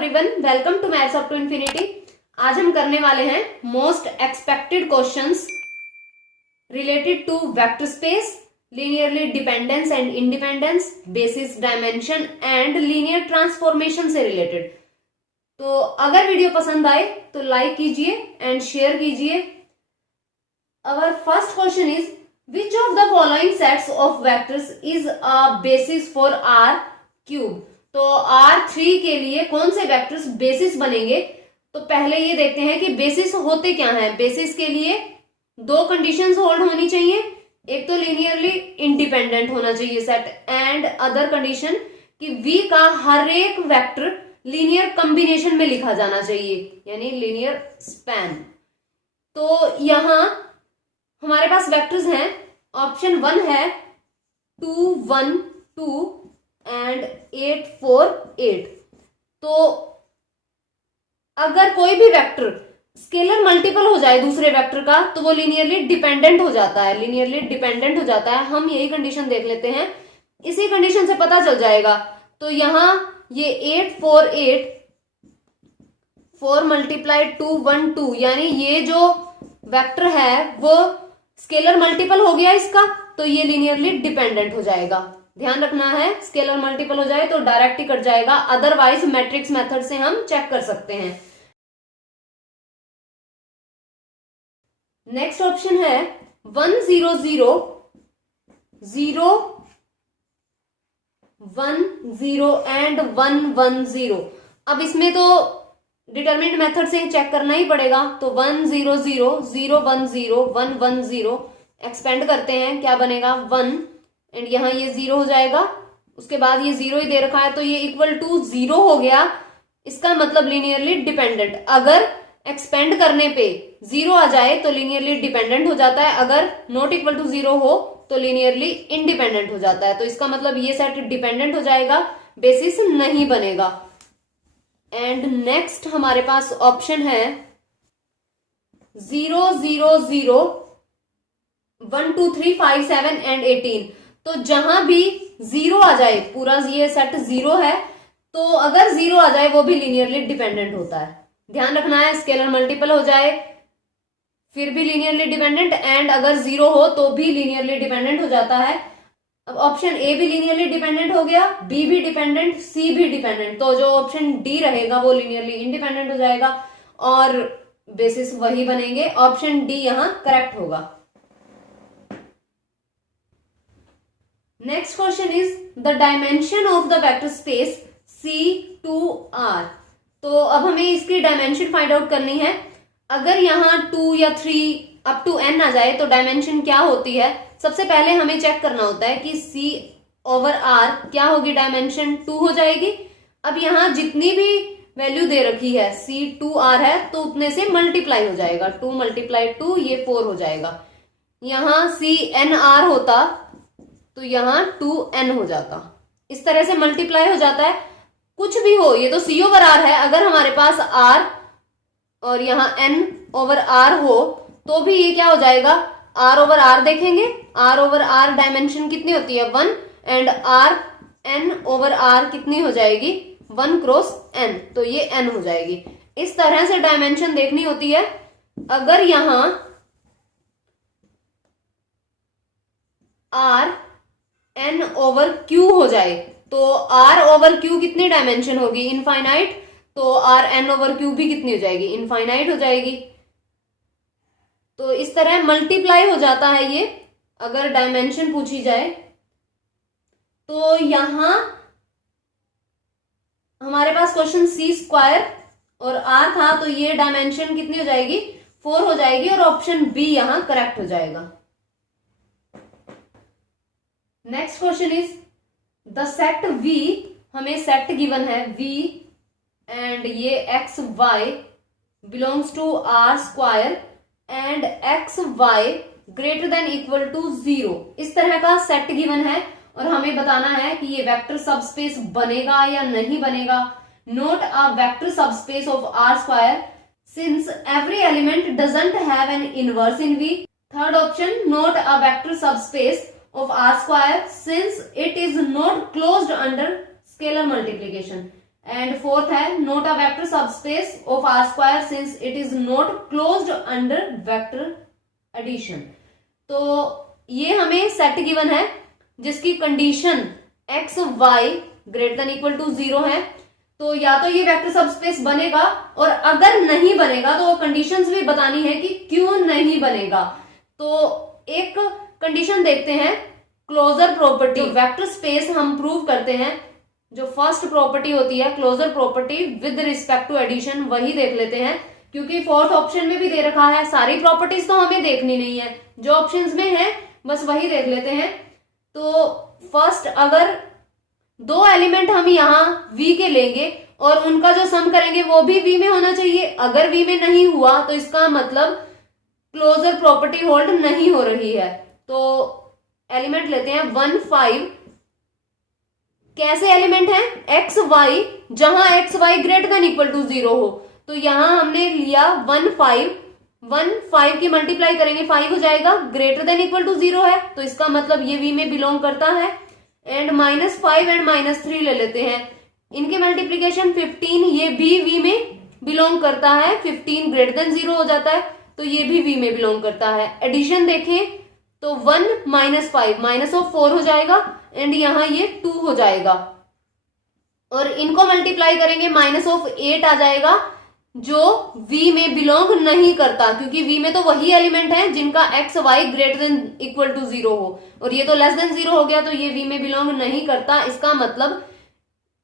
Everyone, welcome to maths up to infinity. आज हम करने वाले हैं most expected questions related to vector space, linearly dependence and independence, basis, dimension and linear transformation से रिलेटेड। तो अगर वीडियो पसंद आए तो लाइक कीजिए एंड शेयर कीजिए। Our first question is which of the following sets of vectors is a basis for R cube. तो R3 के लिए कौन से वेक्टर्स बेसिस बनेंगे। तो पहले ये देखते हैं कि बेसिस होते क्या हैं। बेसिस के लिए दो कंडीशंस होल्ड होनी चाहिए, एक तो लीनियरली इंडिपेंडेंट होना चाहिए सेट, एंड अदर कंडीशन कि V का हर एक वेक्टर लीनियर कॉम्बिनेशन में लिखा जाना चाहिए, यानी लीनियर स्पैन। तो यहां हमारे पास वेक्टर्स हैं, ऑप्शन 1 है 2 1 2 एंड 8 4 8। तो अगर कोई भी वेक्टर स्केलर मल्टीपल हो जाए दूसरे वेक्टर का तो वो लीनियरली डिपेंडेंट हो जाता है, लीनियरली डिपेंडेंट हो जाता है। हम यही कंडीशन देख लेते हैं, इसी कंडीशन से पता चल जाएगा। तो यहां ये 8 4 8 4 मल्टीप्लाई 2 1 2, यानी ये जो वेक्टर है वो स्केलर मल्टीपल हो गया इसका, तो ये लीनियरली डिपेंडेंट हो जाएगा। ध्यान रखना है, स्केलर मल्टीपल हो जाए तो डायरेक्ट ही कट जाएगा, अदरवाइज मैट्रिक्स मेथड से हम चेक कर सकते हैं। नेक्स्ट ऑप्शन है 1 0 0 0 1 0 एंड 1 1 0। अब इसमें तो डिटरमिनेंट मेथड से चेक करना ही पड़ेगा। तो 1 0 0 0 1 0 1 1 0 एक्सपेंड करते हैं, क्या बनेगा 1 एंड यहां ये 0 हो जाएगा। उसके बाद ये 0 ही दे रखा है तो ये इक्वल टू 0 हो गया। इसका मतलब लीनियरली डिपेंडेंट। अगर एक्सपेंड करने पे 0 आ जाए तो लीनियरली डिपेंडेंट हो जाता है, अगर नॉट इक्वल टू 0 हो तो लीनियरली इंडिपेंडेंट हो जाता है। तो इसका मतलब ये सेट डिपेंडेंट हो जाएगा, बेसिस नहीं बनेगा। एंड नेक्स्ट हमारे पास ऑप्शन है 0 0 0 1 2 3 5 7 एंड 18। तो जहां भी 0 आ जाए, पूरा ये सेट 0 है, तो अगर 0 आ जाए वो भी लीनियरली डिपेंडेंट होता है। ध्यान रखना है, स्केलर मल्टीपल हो जाए फिर भी लीनियरली डिपेंडेंट, एंड अगर 0 हो तो भी लीनियरली डिपेंडेंट हो जाता है। अब ऑप्शन ए भी लीनियरली डिपेंडेंट हो गया, बी भी डिपेंडेंट, सी भी डिपेंडेंट, तो जो ऑप्शन डी रहेगा वो लीनियरली इंडिपेंडेंट हो जाएगा और बेसिस वही बनेंगे। ऑप्शन डी यहां करेक्ट होगा। Next question is the dimension of the vector space C2R। तो अब हमें इसकी डायमेंशन फाइंड आउट करनी है। अगर यहां 2 या 3 अप टू n आ जाए तो डायमेंशन क्या होती है। सबसे पहले हमें चेक करना होता है कि C/R क्या होगी, डायमेंशन 2 हो जाएगी। अब यहां जितनी भी वैल्यू दे रखी है C2R है तो उतने से मल्टीप्लाई हो जाएगा, 2 × 2 ये 4 हो जाएगा। यहां CNR होता तो यहां 2n हो जाता, इस तरह से मल्टीप्लाई हो जाता है। कुछ भी हो, ये तो C/R है, अगर हमारे पास R और यहां n/R हो तो भी ये क्या हो जाएगा, R/R देखेंगे। R/R डायमेंशन कितनी होती है 1, एंड n/R कितनी हो जाएगी 1 × n, तो ये n हो जाएगी। इस तरह से डायमेंशन देखनी होती है। अगर यहां R n/Q हो जाए तो R/Q कितनी डायमेंशन होगी, इनफाइनाइट, तो R n/Q भी कितनी हो जाएगी, इनफाइनाइट हो जाएगी। तो इस तरह मल्टीप्लाई हो जाता है ये अगर डायमेंशन पूछी जाए। तो यहां हमारे पास क्वेश्चन C² और R था तो ये डायमेंशन कितनी हो जाएगी 4 हो जाएगी और ऑप्शन बी यहां करेक्ट हो जाएगा। Next question is the set V, हमें सेट गिवन है V एंड ये XY belongs to R² and XY greater than equal to 0। इस तरह का सेट गिवन है और हमें बताना है कि ये वेक्टर सबस्पेस बनेगा या नहीं बनेगा। Note a vector subspace of R² since every element doesn't have an inverse in V। Third option, note a vector subspace of R² since it is not closed under scalar multiplication। And fourth है not a vector subspace of R square since it is not closed under vector addition. तो ये हमें set given है जिसकी condition X Y greater than equal to 0 है। तो या तो ये वेक्टर सबस्पेस बनेगा, और अगर नहीं बनेगा तो वो कंडीशंस भी बतानी है कि क्यों नहीं बनेगा। तो एक कंडीशन देखते हैं, क्लोजर प्रॉपर्टी। वेक्टर स्पेस हम प्रूव करते हैं, जो फर्स्ट प्रॉपर्टी होती है closure property with respect to addition, वही देख लेते हैं, क्योंकि फोर्थ ऑप्शन में भी दे रखा है। सारी प्रॉपर्टीज तो हमें देखनी नहीं है, जो ऑप्शंस में है बस वही देख लेते हैं। तो फर्स्ट, अगर दो एलिमेंट हम यहाँ V के लेंगे और उनका जो सम करेंगे वो भी V में होना चाहिए। अगर V में नहीं हुआ तो इसका मतलब क्लोजर प्रॉपर्टी होल्ड नहीं हो रही है। तो एलिमेंट लेते हैं 1 5। कैसे एलिमेंट है? एक्स वाई, जहां x Y greater than equal to 0 हो। तो यहां हमने लिया 1 5 की मल्टीप्लाई करेंगे 5 हो जाएगा, ग्रेटर देन इक्वल टू 0 है तो इसका मतलब ये V में बिलोंग करता है। एंड -5 एंड -3 ले लेते हैं, इनके मल्टीप्लीकेशन 15, ये भी V में बिलोंग करता है। 15 ग्रेटर देन 0 हो जाता है तो ये भी V में बिलोंग करता है। एडिशन देखें तो 1 -5 -4 हो जाएगा एंड यहां ये 2 हो जाएगा, और इनको मल्टीप्लाई करेंगे -8 आ जाएगा, जो V में बिलोंग नहीं करता, क्योंकि V में तो वही एलिमेंट है जिनका x Y greater than equal to 0 हो, और ये तो लेस देन 0 हो गया तो ये V में बिलोंग नहीं करता। इसका मतलब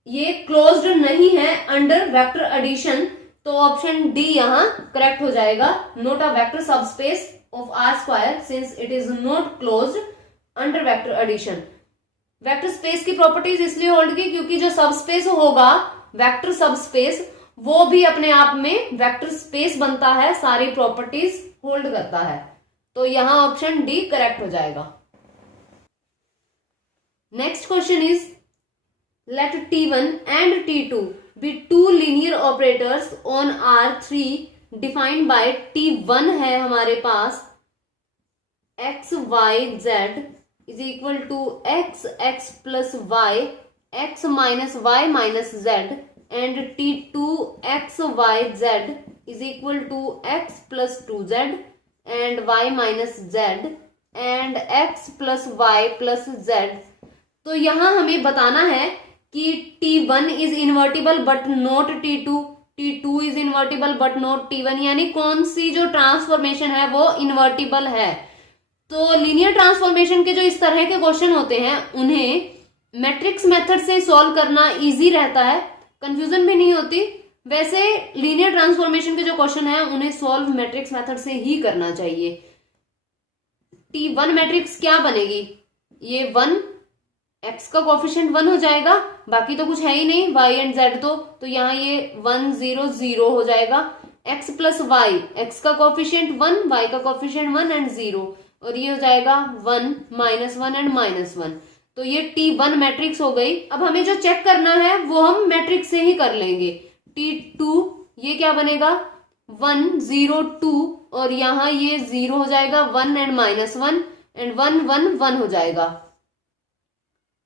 ये क्लोज्ड नहीं है अंडर वेक्टर एडिशन। तो ऑप्शन डी यहां करेक्ट हो जाएगा, not a vector subspace of R square since it is not closed under vector addition. Vector space की प्रॉपर्टीज इसलिए होल्ड की क्योंकि जो सबस्पेस होगा वेक्टर सबस्पेस, वो भी अपने आप में वेक्टर स्पेस बनता है, सारी प्रॉपर्टीज होल्ड करता है। तो यहां ऑप्शन डी करेक्ट हो जाएगा। Next question is let T1 and T2 be two linear operators on R3 defined by T1 है हमारे पास x y z is equal to x plus y x minus y minus z, and T2 x y z is equal to x plus 2z and y minus z and x plus y plus z। तो यहां हमें बताना है कि T1 is invertible but not T2, T2 is invertible but not T1, यानी कौन सी जो transformation है वो इन्वर्टिबल है। तो लीनियर ट्रांसफॉर्मेशन के जो इस तरह के क्वेश्चन होते हैं उन्हें मैट्रिक्स मेथड से सॉल्व करना इजी रहता है, कंफ्यूजन भी नहीं होती। वैसे लीनियर ट्रांसफॉर्मेशन के जो क्वेश्चन है उन्हें सॉल्व मैट्रिक्स मेथड से ही करना चाहिए। T1 मैट्रिक्स क्या बनेगी? ये 1, x का कोफिशिएंट 1 हो जाएगा, बाकी तो कुछ है ही नहीं y एंड z तो यहाँ ये 1 0 0 हो जाएगा। x प्लस वाई, x का कोफिशिएंट 1, y का कोफिशिएंट 1 एंड 0, और ये हो जाएगा 1 -1 एंड -1। तो ये T1 मैट्रिक्स हो गई। अब हमें जो चेक करना है वो हम मैट्रिक्स से ही कर लेंगे। T2 ये क्या बनेगा? 1 0 2, और यहाँ ये 0 हो जाएगा, 1 एंड -1 एंड 1 1 1 हो जाएगा।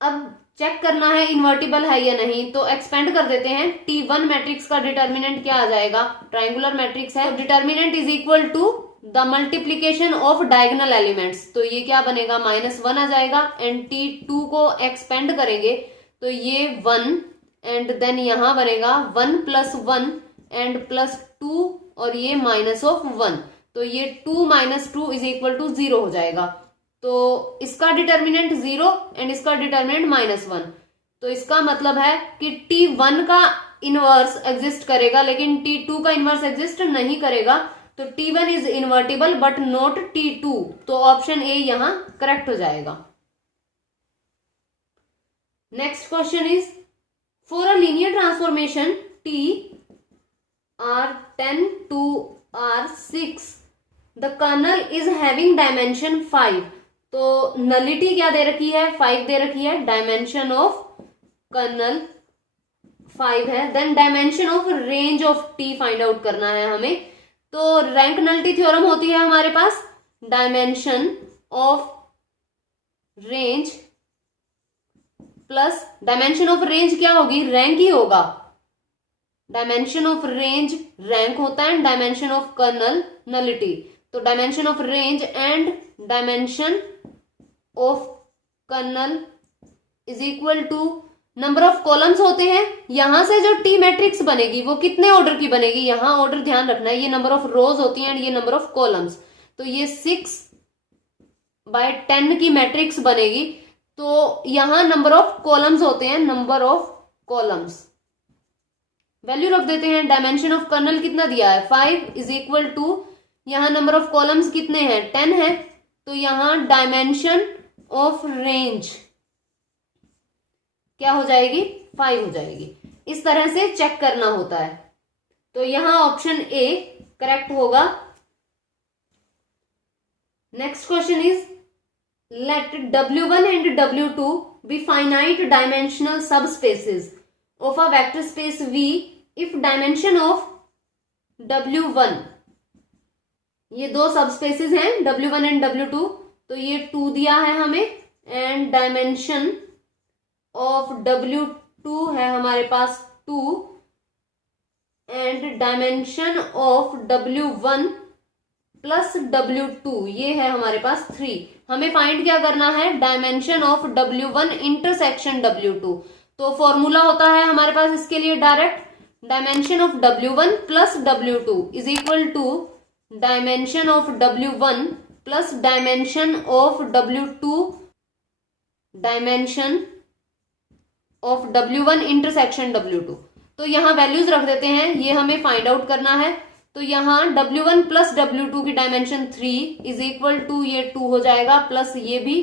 अब चेक करना है इन्वर्टिबल है या नहीं, तो एक्सपेंड कर देते हैं। T1 मैट्रिक्स का डिटर्मिनेंट क्या आ जाएगा? ट्रायंगुलर मैट्रिक्स है, determinant is equal to the multiplication of diagonal elements. तो ये क्या बनेगा? -1 आ जाएगा, एंड T2 को एक्सपेंड करेंगे तो ये 1 एंड देन यहां बनेगा 1 + 1 एंड +2, और ये -1, तो ये 2 - 2 इज इक्वल टू 0 हो जाएगा। तो इसका डिटर्मिनेंट 0 एंड इसका डिटर्मिनेंट -1, तो इसका मतलब है कि T1 का इनवर्स एग्जिस्ट करेगा लेकिन T2 का इनवर्स एग्जिस्ट नहीं करेगा। तो T1 is invertible but not T2, तो ऑप्शन ए यहां करेक्ट हो जाएगा। Next question is for a linear transformation T R10 to R6 the kernel is having dimension 5। तो नलिटी क्या दे रखी है? 5 दे रखी है। डायमेंशन ऑफ कर्नल 5 है। Then dimension of range of T find out करना है हमें। तो रैंक नलिटी थ्योरम होती है हमारे पास, dimension of range plus dimension of range क्या होगी? रैंक ही होगा, डायमेंशन ऑफ रेंज रैंक होता है and dimension of kernel nullity. तो dimension of range and dimension of kernel is equal to number of columns होते हैं। यहां से जो टी मैट्रिक्स बनेगी वो कितने ऑर्डर की बनेगी, यहां ऑर्डर ध्यान रखना है, ये नंबर ऑफ रोज होती है एंड ये नंबर ऑफ कॉलम्स। तो ये 6/10 की मैट्रिक्स बनेगी। तो यहां नंबर ऑफ कॉलम्स होते हैं, नंबर ऑफ कॉलम्स वैल्यू रख देते हैं। डायमेंशन ऑफ कर्नल कितना दिया है 5 इज इक्वल टू, यहां नंबर ऑफ कॉलम्स कितने हैं 10 है, तो यहां डायमेंशन ऑफ रेंज क्या हो जाएगी 5 हो जाएगी। इस तरह से चेक करना होता है। तो यहां ऑप्शन ए करेक्ट होगा। Next question is let W1 and W2 be finite dimensional subspaces of a vector space V if dimension of W1, ये दो सब स्पेसेस हैं W1 एंड W2, तो ये 2 दिया है हमें एंड डायमेंशन ऑफ W2 है हमारे पास 2 and dimension of W1 plus W2 ये है हमारे पास 3। हमें फाइंड क्या करना है dimension of W1 intersection W2। तो फॉर्मूला होता है हमारे पास इसके लिए direct, dimension of W1 plus W2 is equal to dimension of W1 plus dimension of W2 dimension of W1 intersection W2। तो यहां वैल्यूज रख देते हैं, ये हमें फाइंड आउट करना है। तो यहां W1 प्लस W2 की डायमेंशन 3 इज इक्वल टू ये 2 हो जाएगा प्लस ये भी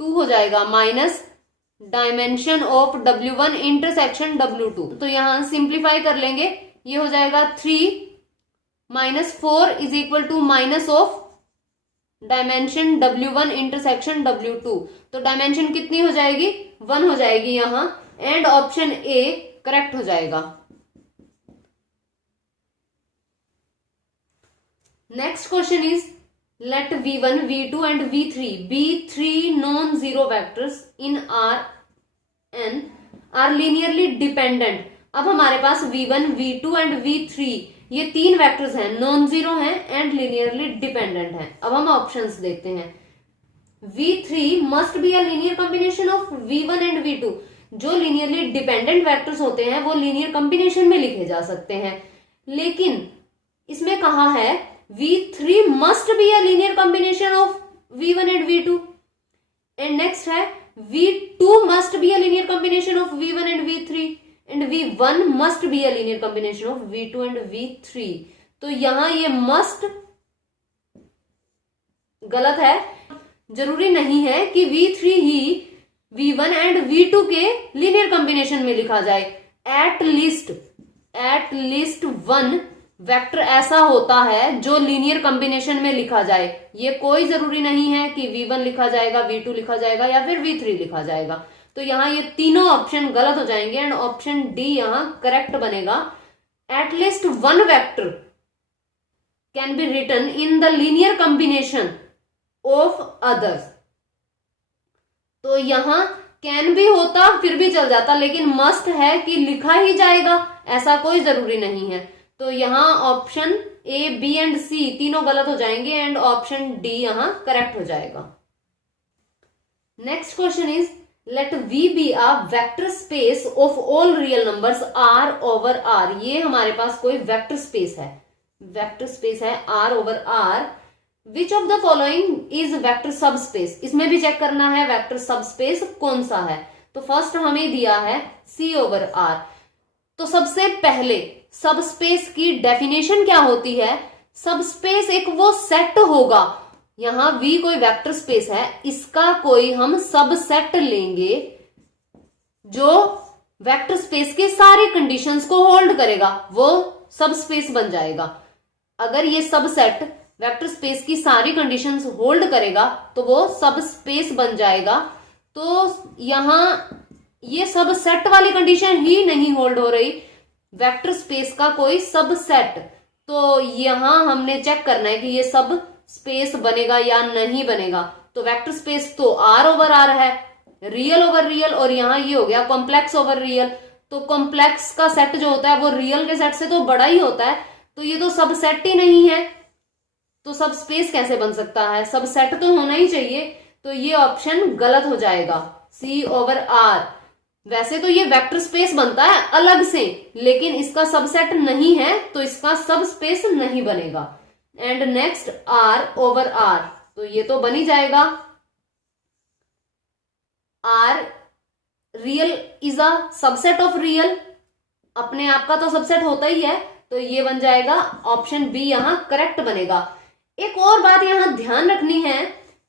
2 हो जाएगा minus dimension of W1 intersection W2। तो यहां सिंप्लीफाई कर लेंगे, ये हो जाएगा 3 minus 4 is equal to minus of dimension W1 intersection W2। तो डायमेंशन कितनी हो जाएगी 1 हो जाएगी यहां एंड ऑप्शन ए करेक्ट हो जाएगा। Next question is let V1, V2 and V3 be 3 non-zero vectors in Rn are linearly dependent। अब हमारे पास V1, V2 एंड V3 ये 3 वेक्टर्स हैं, नॉन जीरो हैं एंड लीनियरली डिपेंडेंट हैं। अब हम ऑप्शंस देखते हैं। V3 must be a linear combination of V1 and V2। जो लीनियरली डिपेंडेंट वेक्टर्स होते हैं वो लीनियर कॉम्बिनेशन में लिखे जा सकते हैं, लेकिन इसमें कहा है V3 must be a linear combination of V1 and V2 and next है V2 must be a linear combination of V1 and V3 and V1 must be a linear combination of V2 and V3। तो यहां ये must गलत है, जरूरी नहीं है कि V3 he V1 and V2 के लीनियर कॉम्बिनेशन में लिखा जाए। एट लीस्ट वन वेक्टर ऐसा होता है जो लीनियर कॉम्बिनेशन में लिखा जाए। ये कोई जरूरी नहीं है कि V1 लिखा जाएगा, V2 लिखा जाएगा या फिर V3 लिखा जाएगा। तो यहां ये तीनों ऑप्शन गलत हो जाएंगे एंड ऑप्शन डी यहां करेक्ट बनेगा। At least one vector can be written in the linear combination of others. तो यहां कैन भी होता फिर भी चल जाता, लेकिन मस्ट है कि लिखा ही जाएगा, ऐसा कोई जरूरी नहीं है। तो यहां option A, B and C तीनों गलत हो जाएंगे एंड ऑप्शन डी यहां करेक्ट हो जाएगा। Next question is let V be a vector space of all real numbers R over R. ये हमारे पास कोई वेक्टर स्पेस है, वेक्टर स्पेस है R over R. Which of the following is vector subspace. इसमें भी check करना है वेक्टर सब स्पेस कौन सा है। तो फर्स्ट हमें दिया है सी ओवर आर। तो सबसे पहले सब स्पेस की डेफिनेशन क्या होती है। सब स्पेस एक वो सेट होगा, यहां V कोई वेक्टर स्पेस है, इसका कोई हम सब सेट लेंगे जो वेक्टर स्पेस के सारी कंडीशंस को होल्ड करेगा, वो सब स्पेस बन जाएगा। अगर ये सब सेट वेक्टर स्पेस की सारी कंडीशंस होल्ड करेगा तो वो सब स्पेस बन जाएगा। तो यहां ये सब सेट वाली कंडीशन ही नहीं होल्ड हो रही, वेक्टर स्पेस का कोई सब सेट। तो यहां हमने चेक करना है कि ये सब स्पेस बनेगा या नहीं बनेगा। तो वेक्टर स्पेस तो आर ओवर आर है, रियल ओवर रियल, और यहां ये हो गया कॉम्प्लेक्स ओवर रियल। तो कॉम्प्लेक्स का सेट जो होता है वो रियल के सेट से तो बड़ा ही होता है, तो ये तो सब सेट ही नहीं है, तो सब स्पेस कैसे बन सकता है, सब सेट तो होना ही चाहिए। तो ये ऑप्शन गलत हो जाएगा, C ओवर R। वैसे तो ये वेक्टर स्पेस बनता है अलग से, लेकिन इसका सबसेट नहीं है तो इसका सब स्पेस नहीं बनेगा। And next R over R, तो ये तो बन ही जाएगा। R real is a subset of real, अपने आप का तो सबसेट होता ही है, तो ये बन जाएगा ऑप्शन बी यहां करेक्ट बनेगा। एक और बात यहां ध्यान रखनी है,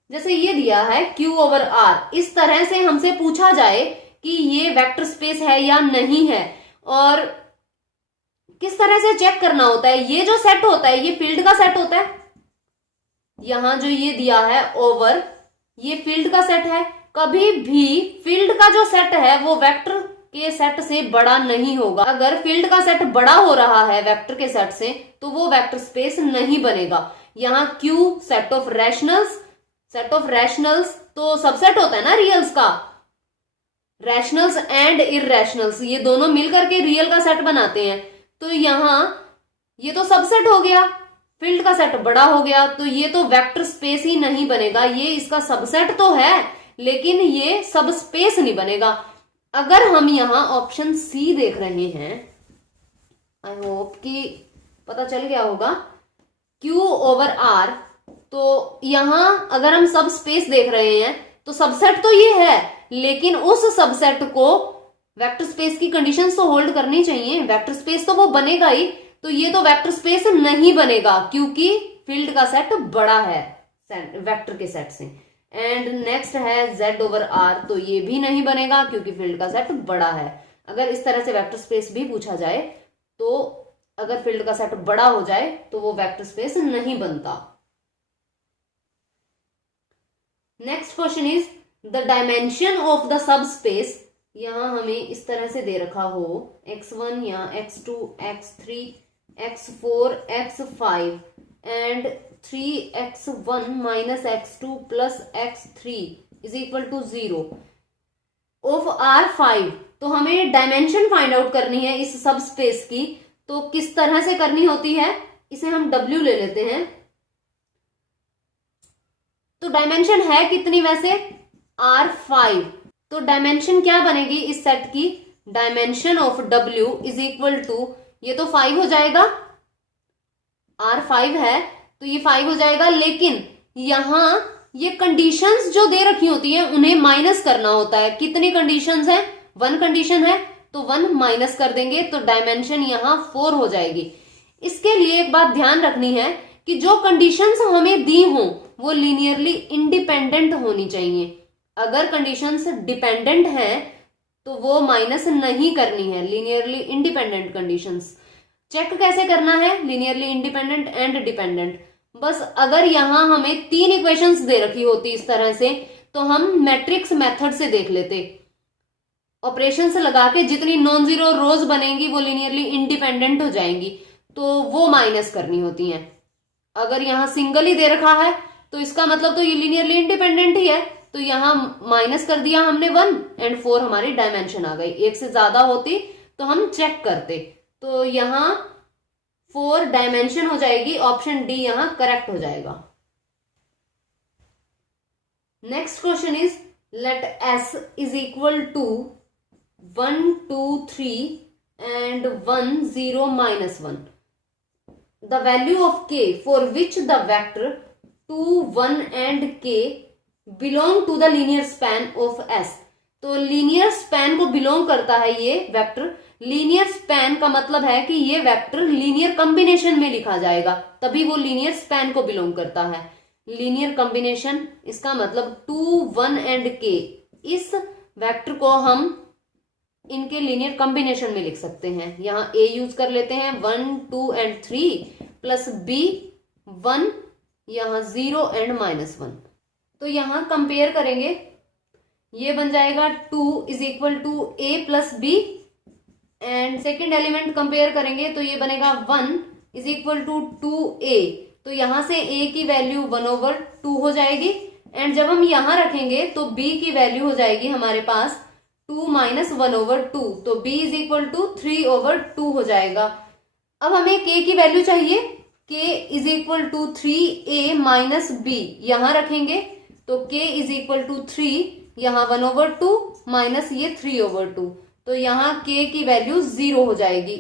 जैसे ये दिया है Q ओवर R, इस तरह से हमसे पूछा जाए कि ये वेक्टर स्पेस है या नहीं है, और किस तरह से चेक करना होता है, ये जो सेट होता है ये फील्ड का सेट होता है, यहां जो ये दिया है ओवर, ये फील्ड का सेट है। कभी भी फील्ड का जो सेट है वो वेक्टर के सेट से बड़ा नहीं होगा। अगर फील्ड का सेट बड़ा हो रहा है वेक्टर के सेट से तो वो वेक्टर स्पेस नहीं बनेगा। यहाँ Q set of rationals, set of rationals तो सबसेट होता है ना रियल्स का, रैशनल्स एंड इररैशनल्स ये दोनों मिलकर के रियल का सेट बनाते हैं, तो यहाँ ये तो सबसेट हो गया, फील्ड का सेट बड़ा हो गया, तो ये तो वेक्टर स्पेस ही नहीं बनेगा। ये इसका सबसेट तो है लेकिन ये सब स्पेस नहीं बनेगा। अगर हम यहाँ ऑप्शन सी देख रहे हैं, आई होप कि पता चल गया होगा, Q ओवर R, तो यहां अगर हम सब स्पेस देख रहे हैं तो सबसेट तो ये है, लेकिन उस सबसेट को वेक्टर स्पेस की कंडीशंस तो होल्ड करनी चाहिए, वेक्टर स्पेस तो वो बनेगा ही, तो ये तो वेक्टर स्पेस नहीं बनेगा क्योंकि फील्ड का सेट बड़ा है वेक्टर के सेट से। एंड नेक्स्ट है Z ओवर R, तो ये भी नहीं बनेगा क्योंकि फील्ड का सेट बड़ा है। अगर इस तरह से वेक्टर स्पेस भी पूछा जाए तो अगर फील्ड का सेट बड़ा हो जाए तो वो वेक्टर स्पेस नहीं बनता। Next question is the dimension of the sub space. यहां हमें इस तरह से दे रखा हो x1 या x2 x3 x4 x5 and 3x1 minus x2 plus x3 is equal to 0 of R5। तो हमें डायमेंशन फाइंड आउट करनी है इस सब स्पेस की, तो किस तरह से करनी होती है, इसे हम W ले लेते हैं। तो डायमेंशन है कितनी वैसे, R5, तो डायमेंशन क्या बनेगी इस सेट की, dimension of W is equal to, ये तो 5 हो जाएगा, R5 है तो ये 5 हो जाएगा, लेकिन यहां ये कंडीशंस जो दे रखी होती हैं उन्हें माइनस करना होता है। कितनी कंडीशंस है, 1 कंडीशन है तो 1 माइनस कर देंगे, तो डायमेंशन यहां 4 हो जाएगी। इसके लिए एक बात ध्यान रखनी है कि जो कंडीशंस हमें दी हों वो लीनियरली इंडिपेंडेंट होनी चाहिए। अगर कंडीशंस डिपेंडेंट हैं तो वो माइनस नहीं करनी है, लीनियरली इंडिपेंडेंट कंडीशंस। चेक कैसे करना है, लीनियरली इंडिपेंडेंट एंड डिपेंडेंट, बस अगर यहां हमें 3 इक्वेशंस दे रखी होती इस तरह से तो हम मैट्रिक्स मेथड से देख लेते, ऑपरेशन से लगा के जितनी नॉन जीरो रोज बनेंगी वो लीनियरली इंडिपेंडेंट हो जाएंगी, तो वो माइनस करनी होती हैं। अगर यहां सिंगल ही दे रखा है तो इसका मतलब तो ये लीनियरली इंडिपेंडेंट ही है, तो यहां माइनस कर दिया हमने 1 एंड 4 हमारी डायमेंशन आ गई। एक से ज्यादा होती तो हम चेक करते, तो यहां 4 डायमेंशन हो जाएगी, ऑप्शन डी यहां करेक्ट हो जाएगा। Next question is let S is equal to 1 2 3 and 1 0 minus 1, the value of k for which the vector 2 1 and k belong to the linear span of S। तो linear span को belong करता है ये vector. Linear span का मतलब है कि ये वेक्टर लीनियर कॉम्बिनेशन में लिखा जाएगा, तभी वो लीनियर स्पैन को बिलोंग करता है। लीनियर कॉम्बिनेशन इसका मतलब 2 1 एंड k, इस वेक्टर को हम इनके लीनियर कॉम्बिनेशन में लिख सकते हैं। यहाँ a यूज कर लेते हैं 1 2 एंड 3 प्लस b 1, यहाँ 0 एंड -1। तो यहाँ कंपेयर करेंगे, ये बन जाएगा 2 is equal to a plus b, and second element compare करेंगे तो ये बनेगा 1 इज इक्वल टू 2a। तो यहां से a की वैल्यू 1/2 हो जाएगी, एंड जब हम यहां रखेंगे तो b की वैल्यू हो जाएगी हमारे पास 2 माइनस 1/2, तो b इज इक्वल टू 3/2 हो जाएगा। अब हमें k की वैल्यू चाहिए, k is equal to 3a minus b, यहां रखेंगे तो k इज इक्वल टू 3, यहां 1/2 माइनस ये 3/2, तो यहां k की वैल्यू 0 हो जाएगी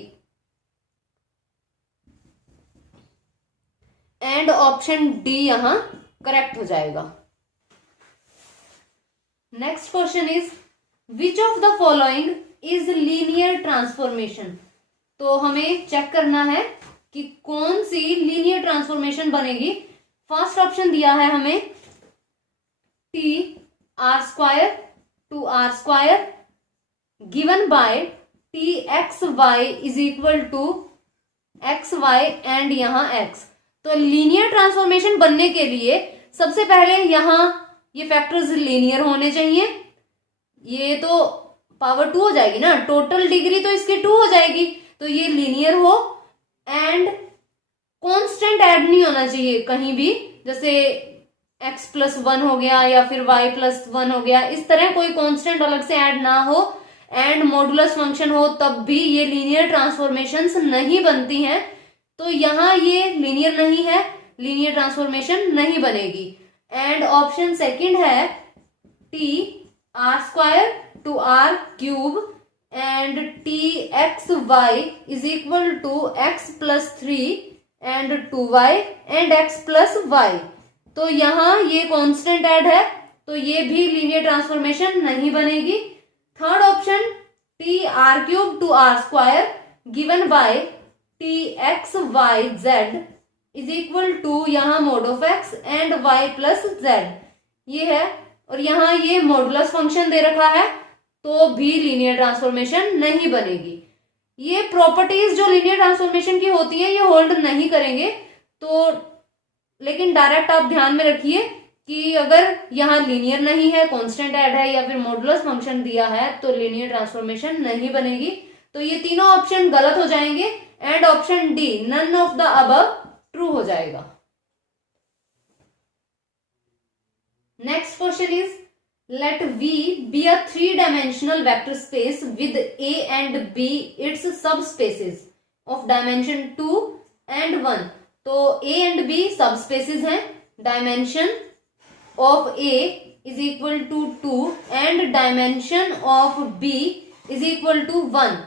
एंड ऑप्शन डी यहां करेक्ट हो जाएगा। Next question is which of the following is linear transformation. तो हमें चेक करना है कि कौन सी लीनियर ट्रांसफॉर्मेशन बनेगी। फर्स्ट ऑप्शन दिया है हमें T R square to R square given by T x y is equal to x y and यहां एक्स। तो लीनियर ट्रांसफॉर्मेशन बनने के लिए सबसे पहले यहां ये फैक्टर्स लीनियर होने चाहिए। ये तो पावर 2 हो जाएगी ना, टोटल डिग्री तो इसकी 2 हो जाएगी, तो ये लीनियर हो एंड कांस्टेंट ऐड नहीं होना चाहिए कहीं भी, जैसे x+1 हो गया या फिर y+1 हो गया, इस तरह कोई कांस्टेंट अलग से ऐड ना हो एंड मॉडुलस फंक्शन हो, तब भी ये लीनियर ट्रांसफॉर्मेशंस नहीं बनती हैं। तो यहां ये लीनियर नहीं है, लीनियर ट्रांसफॉर्मेशन नहीं बनेगी। एंड ऑप्शन सेकंड है T R square to R cube and T x y is equal to x+3 and 2y and x+y। तो यहां ये कांस्टेंट ऐड है, तो ये भी लीनियर ट्रांसफॉर्मेशन नहीं बनेगी। Third option T R cube to R square given by T x y z is equal to यहां mod of x and y+z ये है, और यहां ये मॉडुलस फंक्शन दे रखा है, तो भी लीनियर ट्रांसफॉर्मेशन नहीं बनेगी। ये प्रॉपर्टीज जो लीनियर ट्रांसफॉर्मेशन की होती है ये होल्ड नहीं करेंगे। तो लेकिन डायरेक्ट आप ध्यान में रखिए कि अगर यहाँ लीनियर नहीं है, कांस्टेंट ऐड है या फिर मॉडुलस फंक्शन दिया है, तो लीनियर ट्रांसफॉर्मेशन नहीं बनेगी। तो ये तीनों ऑप्शन गलत हो जाएंगे and option D none of the above true हो जाएगा। Next question is let V be a three-dimensional vector space with A and B its subspaces of dimension 2 and 1। तो A and B subspaces हैं, dimension of A is equal to 2 and dimension of B is equal to 1।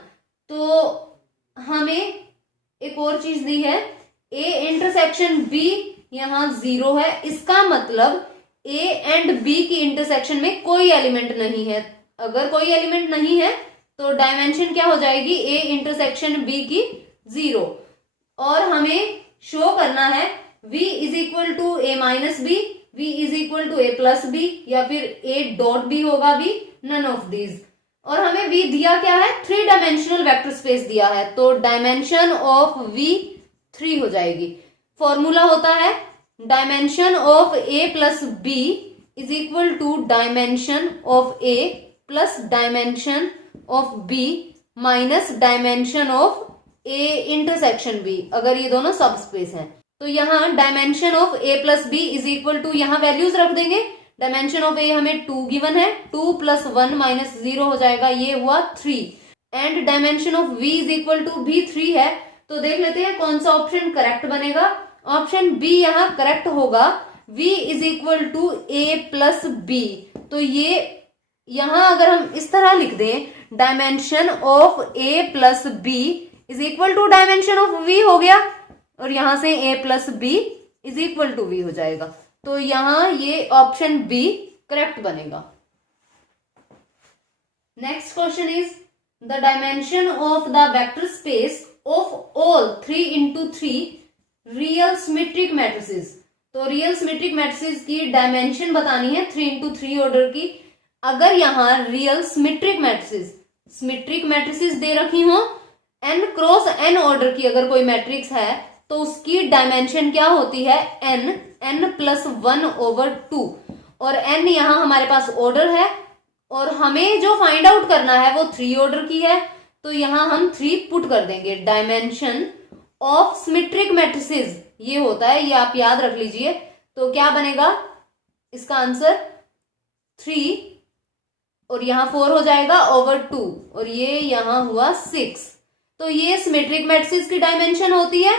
तो हमें एक और चीज दी है, A intersection B यहां 0 है, इसका मतलब A एंड B की इंटरसेक्शन में कोई एलिमेंट नहीं है। अगर कोई एलिमेंट नहीं है तो डायमेंशन क्या हो जाएगी, A इंटरसेक्शन B की 0। और हमें शो करना है V is equal to A minus B, V is equal to A plus B या फिर A डॉट B होगा B, नन ऑफ दीज। और हमें V दिया क्या है, 3 डायमेंशनल वेक्टर स्पेस दिया है, तो डायमेंशन ऑफ V 3 हो जाएगी। फॉर्मूला होता है dimension of A plus B is equal to dimension of A plus dimension of B minus dimension of A intersection B, अगर ये दोनों सब स्पेस हैं। तो यहाँ dimension of A plus B is equal to, यहाँ values रख देंगे। Dimension of A हमें 2 गिवन है, 2 + 1 - 0 हो जाएगा, ये हुआ 3 and dimension of V is equal to भी 3 है। तो देख लेते हैं कौन सा ऑप्शन करेक्ट बनेगा। ऑप्शन बी यहां करेक्ट होगा, V is equal to A plus B। तो ये यहां अगर हम इस तरह लिख दें, dimension of A plus B is equal to dimension of V हो गया, और यहां से A plus B is equal to V हो जाएगा। तो यहां ये ऑप्शन बी करेक्ट बनेगा। Next question is the dimension of the vector space of all 3x3 real symmetric matrices. तो रियल सिमेट्रिक मैट्रिसेस की डायमेंशन बतानी है 3x3 ऑर्डर की। अगर यहां रियल सिमेट्रिक मैट्रिसेस दे रखी हो n क्रॉस n ऑर्डर की, अगर कोई मैट्रिक्स है तो उसकी डायमेंशन क्या होती है, n प्लस 1/2। और n यहां हमारे पास ऑर्डर है और हमें जो फाइंड आउट करना है वो 3 ऑर्डर की है, तो यहां हम 3 पुट कर देंगे। डायमेंशन ऑफ सिमेट्रिक मैट्रिसेस ये होता है, ये आप याद रख लीजिए। तो क्या बनेगा इसका आंसर 3 और यहाँ 4 हो जाएगा ओवर 2 और ये यहाँ हुआ 6। तो ये सिमेट्रिक मैट्रिसेस की डायमेंशन होती है।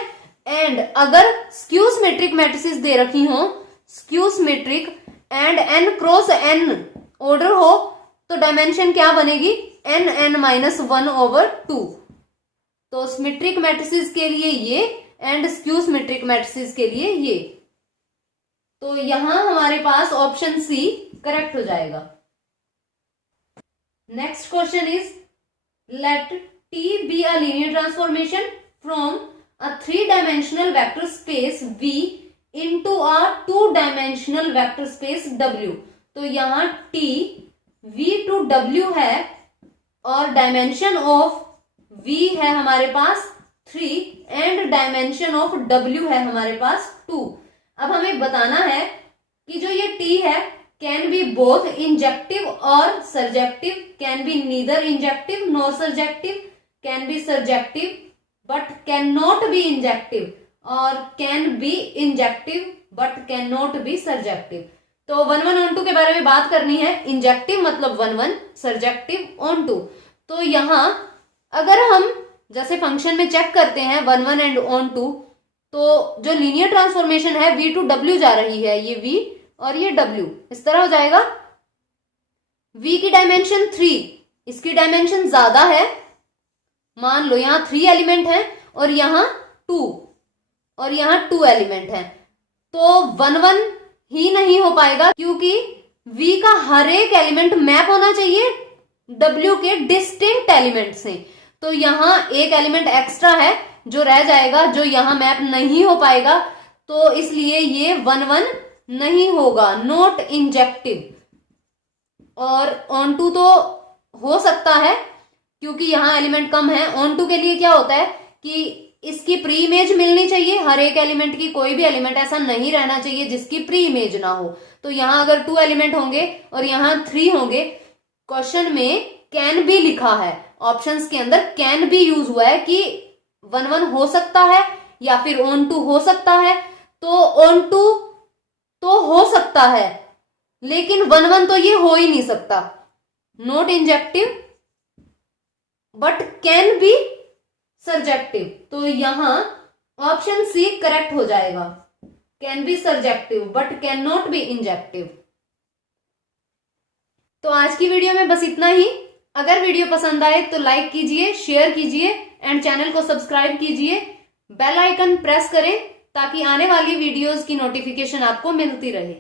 एंड अगर स्क्यू सिमेट्रिक मैट्रिसेस दे रखी हो, skew symmetric and n cross n order हो, तो डायमेंशन क्या बनेगी, n(n-1 ओवर 2। तो सिमेट्रिक मैट्रिसेस के लिए ये एंड स्क्यू सिमेट्रिक मैट्रिसेस के लिए ये। तो यहां हमारे पास ऑप्शन सी करेक्ट हो जाएगा। Next question is let T be a linear transformation from a 3-dimensional vector space V into a 2-dimensional vector space W। तो यहाँ T V to W है और डायमेंशन ऑफ V है हमारे पास 3 and dimension of W है हमारे पास 2। अब हमें बताना है कि जो ये T है कैन बी बोथ इंजेक्टिव और surjective, can be neither injective nor surjective, can be surjective but can not be injective, और can be injective but can not be surjective. तो 1 1 on 2 के बारे में बात करनी है। इंजेक्टिव मतलब 1 1, सर्जेक्टिव on 2। तो यहां अगर हम जैसे फंक्शन में चेक करते हैं 1 1 एंड on 2, तो जो लीनियर ट्रांसफॉर्मेशन है V to W जा रही है, ये V और ये W इस तरह हो जाएगा। V की डायमेंशन 3, इसकी डायमेंशन ज्यादा है, मान लो यहाँ 3 एलिमेंट है और यहाँ 2 और यहाँ 2 एलिमेंट है, तो 1 1 ही नहीं हो पाएगा क्योंकि V का हर एक एलिमेंट मैप होना चाहिए W के डिस्टिंक्ट एलिमेंट से। तो यहाँ एक एलिमेंट एक्स्ट्रा है जो रह जाएगा, जो यहाँ मैप नहीं हो पाएगा, तो इसलिए ये 1 1 नहीं होगा, नॉट इंजेक्टिव। और ऑन टू तो हो सकता है क्योंकि यहाँ एलिमेंट कम है। ऑन टू के लिए क्या होता है कि इसकी प्री इमेज मिलनी चाहिए, हर एक एलिमेंट की, कोई भी एलिमेंट ऐसा नहीं रहना चाहिए जिसकी प्री इमेज ना हो। तो यहाँ अगर 2 एलिमेंट होंगे और यहाँ 3 होंगे, क्वेश्चन में कैन बी लिखा है, ऑप्शंस के अंदर कैन बी यूज हुआ है कि 1 1 हो सकता है या फिर ऑन टू हो सकता है। तो ऑन टू तो हो सकता है लेकिन 1 1 तो ये हो ही नहीं सकता, not injective but can be surjective. तो यहां ऑप्शन सी करेक्ट हो जाएगा, can be surjective but can not be injective. तो आज की वीडियो में बस इतना ही। अगर वीडियो पसंद आए तो लाइक कीजिए, शेयर कीजिए एंड चैनल को सब्सक्राइब कीजिए। बेल आइकन प्रेस करें ताकि आने वाली वीडियोस की नोटिफिकेशन आपको मिलती रहे।